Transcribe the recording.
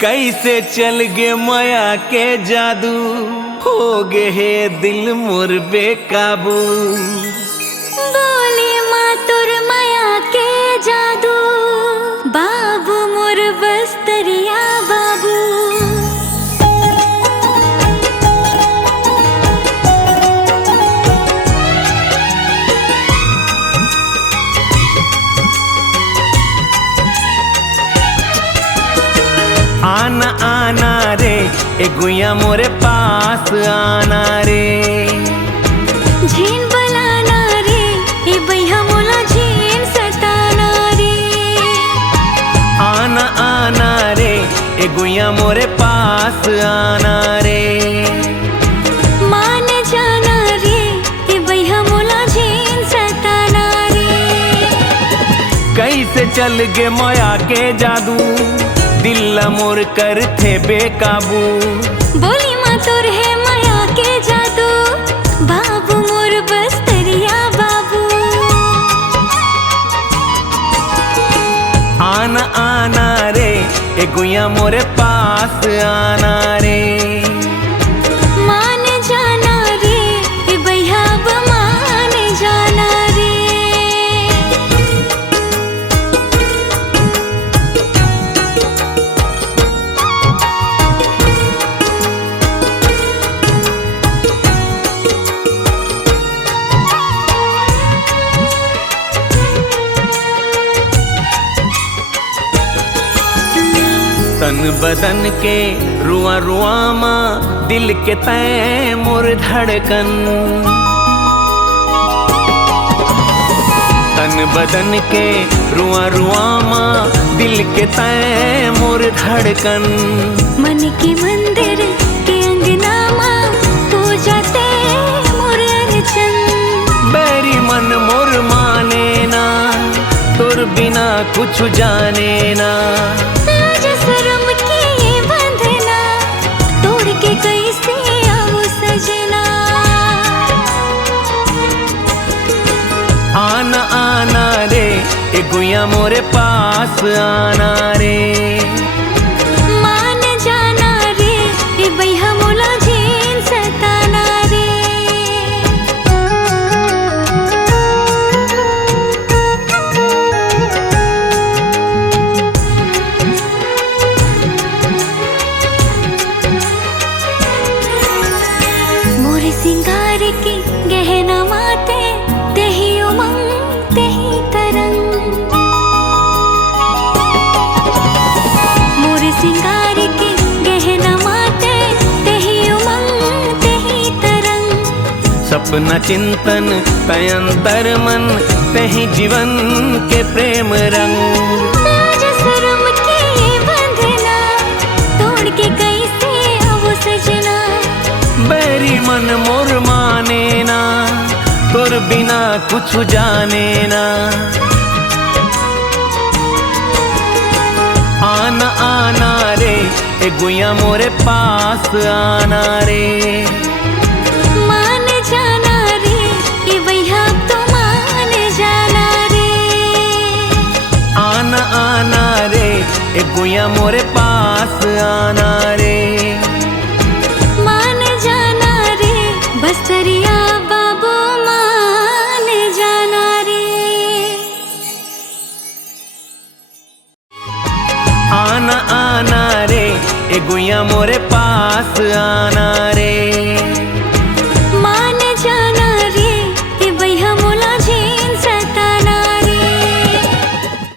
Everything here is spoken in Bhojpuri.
कैसे चल गे माया के जादू, हो गे हे दिल मोर बेकाबू। बोली माँ तुर माया के जादू, बाबू मोर बस्तरिया बाबू। आना आना रे ए गुइया मोरे पास आना रे, झीन बलाना रे ए बैहा मोला झीन सताना रे। आना आना रे ए गुइया मोरे पास आना रे, मान जाना रे ए बैहा मोला झीन सताना रे। कैसे चल गे माया के जादू, दिल मोर कर थे बेकाबू। बोली माँ तुर है माया के जादू, बाबू मोर बस्तरिया बाबू। आना आना रे ए गुइया मोरे पास आना रे, मान जाना रे ए बैहा मान जाना रे। तन बदन के रुआ रुआ माँ, दिल के तय मोर धड़कन। तन बदन के रुआ रुआ माँ, दिल के तय मोर धड़कन। मन के मंदिर के अंगना माँ, पूजाते मोर अर्चन। बैरी मन मोर माने ना, तुर बिना कुछ जाने ना। लाज शर्म की ये बंधना, तोड़ के कैसे आओ सजना। आना आना रे ए गुइया मोरे पास आना रे, मान जाना रे ए बैहा मोला झीन सताना रे। मोर सिंगार की गहना माते, तेही उमंग तेही तरंग। मोर सिंगार की गहना माते, तेही उमंग तेही तरंग। सपना चिंतन तयंतर मन, तही जीवन के प्रेम रंग। लाज शर्म की ये बंधना, तोड़ के कैसे आओ सजना। बैरी मन मोर माने ना, तुर बिना कुछ जाने ना। आना आना रे ए गुइया मोरे पास आना रे, मान जाना रे ए बैहा तो मान जाना रे। आना आना रे ए गुइया मोरे पास आना रे, मान जाना रे बस्तरिया बाबू मान जाना रे। आना आना रे ए गुइया मोरे पास आना रे।